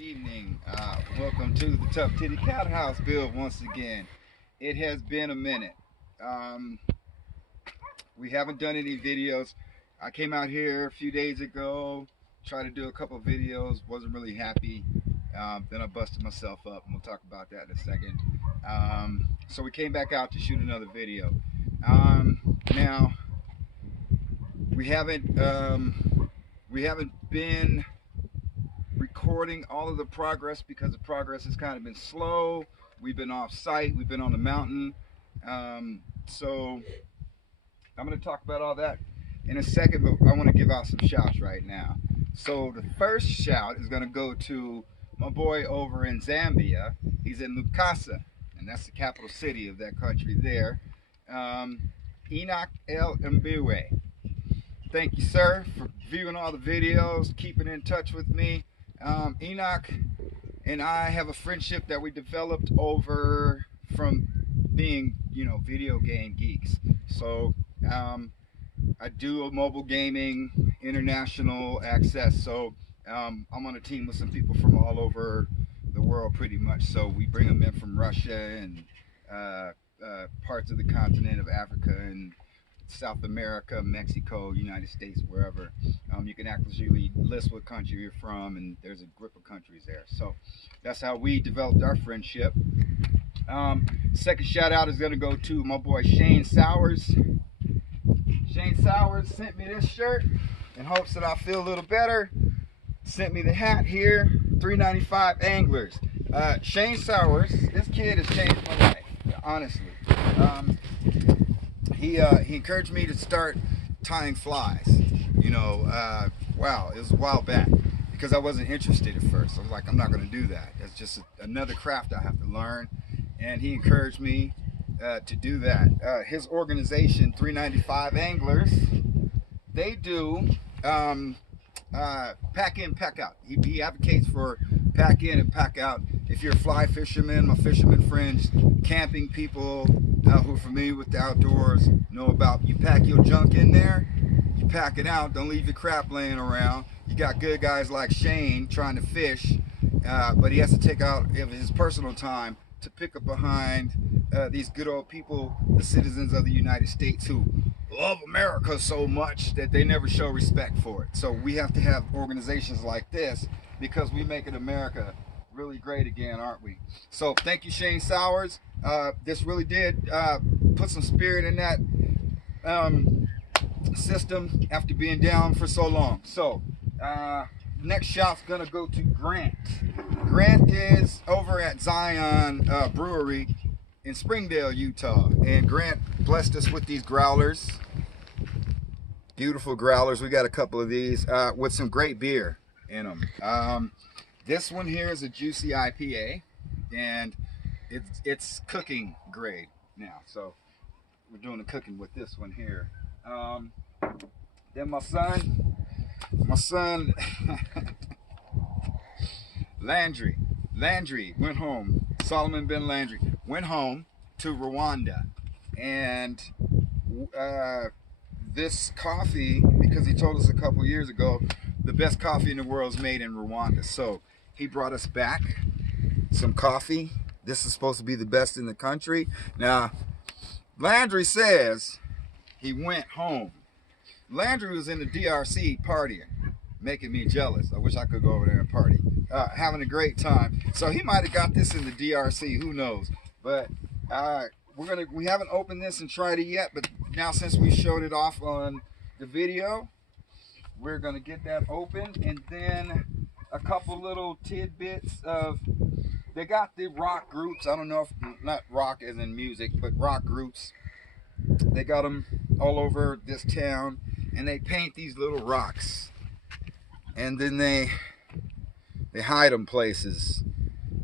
Evening. Welcome to the Tuff Titty Cathouse build once again. It has been a minute. Um, we haven't done any videos. I came out here a few days ago, tried to do a couple videos, wasn't really happy. Then I busted myself up, and we'll talk about that in a second. So we came back out to shoot another video. Now we haven't been recording all of the progress because the progress has kind of been slow. We've been off site, we've been on the mountain. So I'm going to talk about all that in a second, but I want to give out some shouts right now. So the first shout is going to go to my boy over in Zambia. He's in Lukasa, and that's the capital city of that country there. Enoch L. Mbiwe. Thank you, sir, for viewing all the videos, keeping in touch with me. Enoch and I have a friendship that we developed over from being, video game geeks. So I do mobile gaming, international access. So I'm on a team with some people from all over the world pretty much. So we bring them in from Russia and parts of the continent of Africa and South America, Mexico, United States, wherever. You can actually list what country you're from, and there's a grip of countries there. So that's how we developed our friendship. Second shout out is going to go to my boy Shane Sowers. Shane Sowers sent me this shirt in hopes that I feel a little better. Sent me the hat here, $3.95 Anglers. Shane Sowers, this kid has changed my life, honestly. He encouraged me to start tying flies. Wow, it was a while back because I wasn't interested at first. I was like, I'm not going to do that. That's just another craft I have to learn. And he encouraged me to do that. His organization, 395 Anglers, they do pack in, pack out. He advocates for pack in and pack out. If you're a fly fisherman, my fisherman friends, camping people who are familiar with the outdoors know about, you pack your junk in there, you pack it out, don't leave your crap laying around. You got good guys like Shane trying to fish, but he has to take out of his personal time to pick up behind these good old people, the citizens of the United States who love America so much that they never show respect for it. So we have to have organizations like this because we make it America really great again, aren't we? So thank you, Shane Sowers. This really did put some spirit in that system after being down for so long. So next shout's gonna go to Grant. Grant is over at Zion Brewery in Springdale, Utah, and Grant blessed us with these growlers. Beautiful growlers. We got a couple of these with some great beer in them. This one here is a juicy IPA, and it's cooking grade now. So we're doing the cooking with this one here. Then my son Landry went home. Solomon bin Landry went home to Rwanda, and this coffee, because he told us a couple years ago, the best coffee in the world is made in Rwanda. So he brought us back some coffee. This is supposed to be the best in the country. Now, Landry says he went home. Landry was in the DRC partying, making me jealous. I wish I could go over there and party. Having a great time. So he might have got this in the DRC, who knows? But we haven't opened this and tried it yet, but now since we showed it off on the video, we're gonna get that open. And then a couple little tidbits of, they got the rock groups. I don't know if, not rock as in music, but rock groups. They got them all over this town, and they paint these little rocks, and then they hide them places,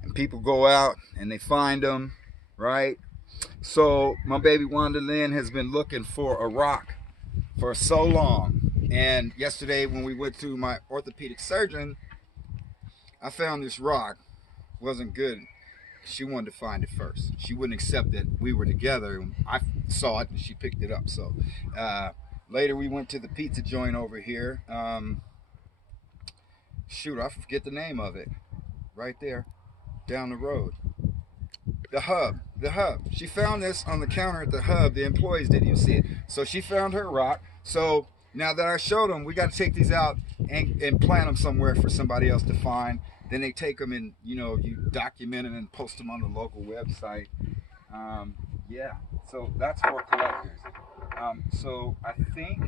and people go out and they find them, right? So my baby Wanda Lynn has been looking for a rock for so long, and yesterday when we went to my orthopedic surgeon, I found this rock. Wasn't good. She wanted to find it first. She wouldn't accept that we were together. I saw it and she picked it up. So later we went to the pizza joint over here. Shoot, I forget the name of it. right there, down the road. The hub. She found this on the counter at the hub. The employees didn't even see it. So she found her rock. So now that I showed them, we got to take these out and plant them somewhere for somebody else to find. Then they take them and, you know, you document them and post them on the local website. Yeah, so that's for collectors. So I think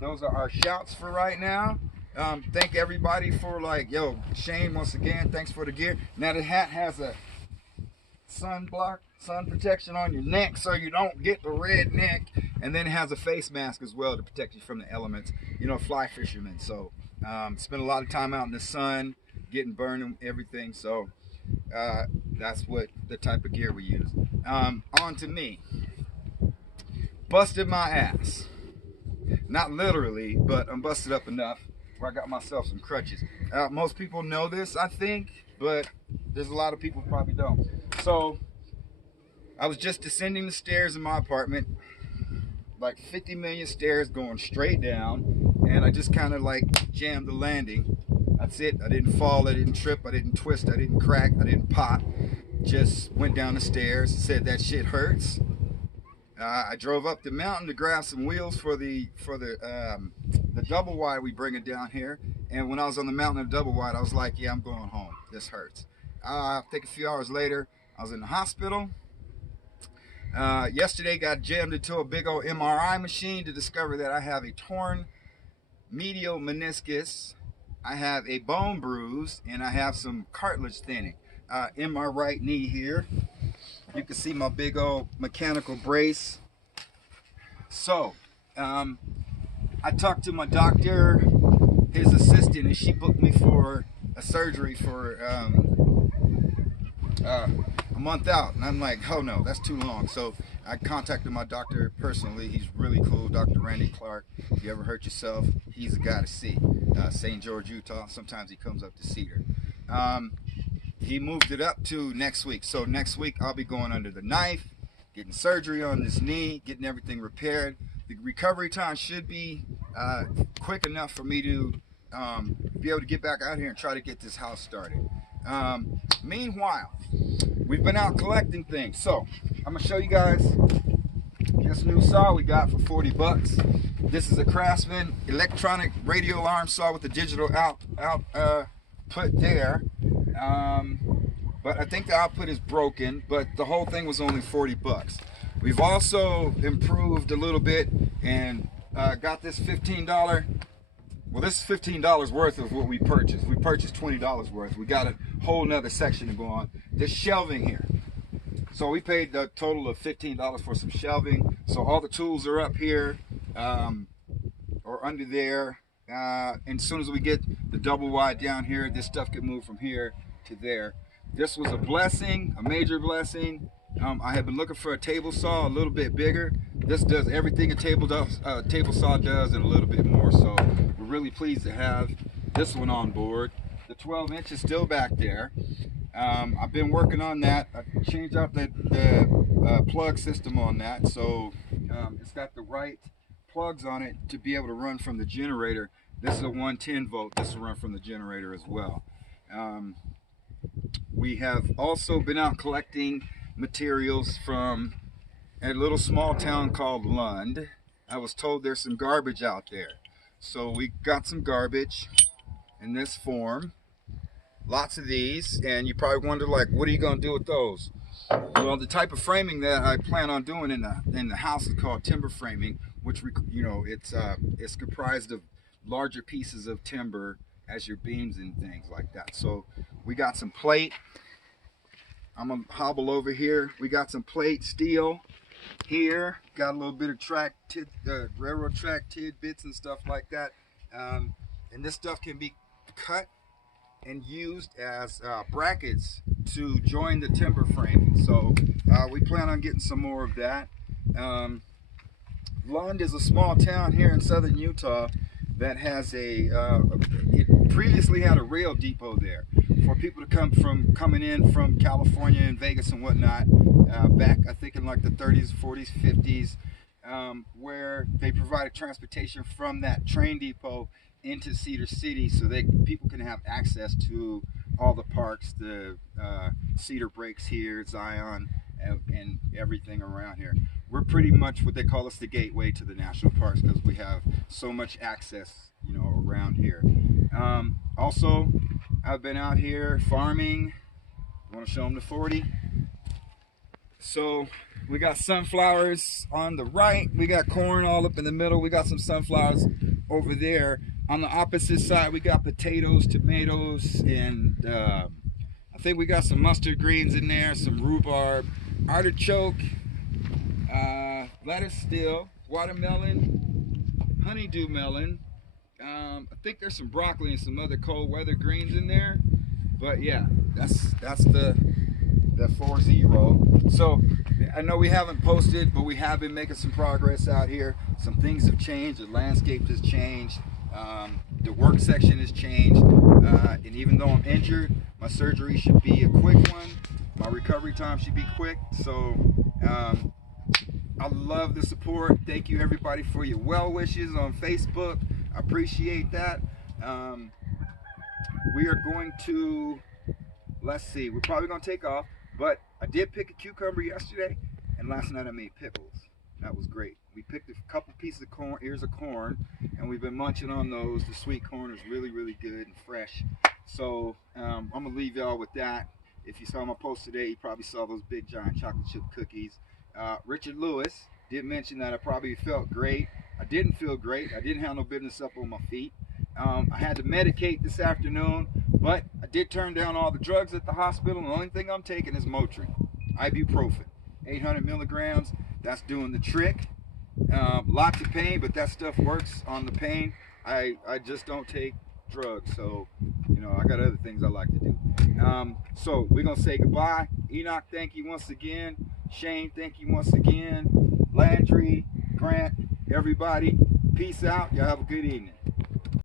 those are our shouts for right now. Thank everybody for, like, yo, Shane, once again, thanks for the gear. Now the hat has a sun protection on your neck so you don't get the red neck, and then it has a face mask as well to protect you from the elements, you know, fly fishermen. So spend a lot of time out in the sun getting burned and everything, so that's what the type of gear we use. On to me. Busted my ass, not literally, but I'm busted up enough where I got myself some crutches. Most people know this, I think, but there's a lot of people who probably don't. So I was just descending the stairs in my apartment, like 50 million stairs going straight down, and I just kind of like jammed the landing. That's it. I didn't fall, I didn't trip, I didn't twist, I didn't crack, I didn't pop. Just went down the stairs, said that shit hurts. I drove up the mountain to grab some wheels for the double wide we bring it down here. And when I was on the mountain of double wide, I was like, yeah, I'm going home. This hurts. I think a few hours later, I was in the hospital. Yesterday, got jammed into a big old MRI machine to discover that I have a torn medial meniscus, I have a bone bruise, and I have some cartilage thinning in my right knee here. You can see my big old mechanical brace. So, I talked to my doctor, his assistant, and she booked me for a surgery for a month out. And I'm like, oh no, that's too long. So I contacted my doctor personally. He's really cool, Dr. Randy Clark. If you ever hurt yourself, he's a guy to see. St. George, Utah. Sometimes he comes up to Cedar. He moved it up to next week. So next week I'll be going under the knife, getting surgery on this knee, getting everything repaired. The recovery time should be quick enough for me to be able to get back out here and try to get this house started. Meanwhile, we've been out collecting things. So I'm gonna show you guys this new saw we got for 40 bucks. This is a Craftsman electronic radio alarm saw with the digital output there. But I think the output is broken, but the whole thing was only 40 bucks. We've also improved a little bit and got this $15. Well, this is $15 worth of what we purchased. We purchased $20 worth. We got a whole nother section to go on. This shelving here. So we paid a total of $15 for some shelving. So all the tools are up here or under there. And as soon as we get the double wide down here, this stuff can move from here to there. This was a blessing, a major blessing. I had been looking for a table saw a little bit bigger. This does everything a table saw does and a little bit more. So we're really pleased to have this one on board. The 12-inch is still back there. I've been working on that. I changed out the plug system on that, so it's got the right plugs on it to be able to run from the generator. This is a 110 volt. This will run from the generator as well. We have also been out collecting materials from a little small town called Lund. I was told there's some garbage out there. So we got some garbage in this form. Lots of these, and you probably wonder, like, what are you going to do with those? Well, the type of framing that I plan on doing in the house is called timber framing, which, you know, it's comprised of larger pieces of timber as your beams and things like that. So we got some plate. I'm gonna hobble over here. We got some plate steel here. Got a little bit of railroad track tidbits and stuff like that. And this stuff can be cut and used as brackets to join the timber framing. So we plan on getting some more of that. Lund is a small town here in southern Utah that has it previously had a rail depot there for people to coming in from California and Vegas and whatnot, back I think in like the 30s, 40s, 50s, where they provided transportation from that train depot into Cedar City so people can have access to all the parks, the Cedar Breaks here, Zion, and everything around here. We're pretty much what they call us the gateway to the national parks because we have so much access, you know, around here. Also, I've been out here farming. I want to show them the 40. So we got sunflowers on the right. We got corn all up in the middle. We got some sunflowers over there. On the opposite side, we got potatoes, tomatoes, and I think we got some mustard greens in there, some rhubarb, artichoke, lettuce still, watermelon, honeydew melon. I think there's some broccoli and some other cold weather greens in there. But yeah, that's the 4-0. So I know we haven't posted, but we have been making some progress out here. Some things have changed. The landscape has changed. The work section has changed. And even though I'm injured, my surgery should be a quick one. My recovery time should be quick. So I love the support. Thank you everybody for your well wishes on Facebook. I appreciate that. We are going to, let's see, we're probably going to take off. But I did pick a cucumber yesterday, and last night I made pickles. That was great. We picked a couple pieces of corn, ears of corn, and we've been munching on those. The sweet corn is really, really good and fresh. So I'm going to leave y'all with that. If you saw my post today, you probably saw those big giant chocolate chip cookies. Richard Lewis did mention that I probably felt great. I didn't feel great. I didn't have no business up on my feet. I had to medicate this afternoon, but I did turn down all the drugs at the hospital. The only thing I'm taking is Motrin, ibuprofen, 800 milligrams. That's doing the trick. Lots of pain, but that stuff works on the pain. I just don't take drugs, so you know I got other things I like to do. So we're gonna say goodbye. Enoch, thank you once again. Shane, thank you once again. Landry, Grant, everybody, peace out. Y'all have a good evening.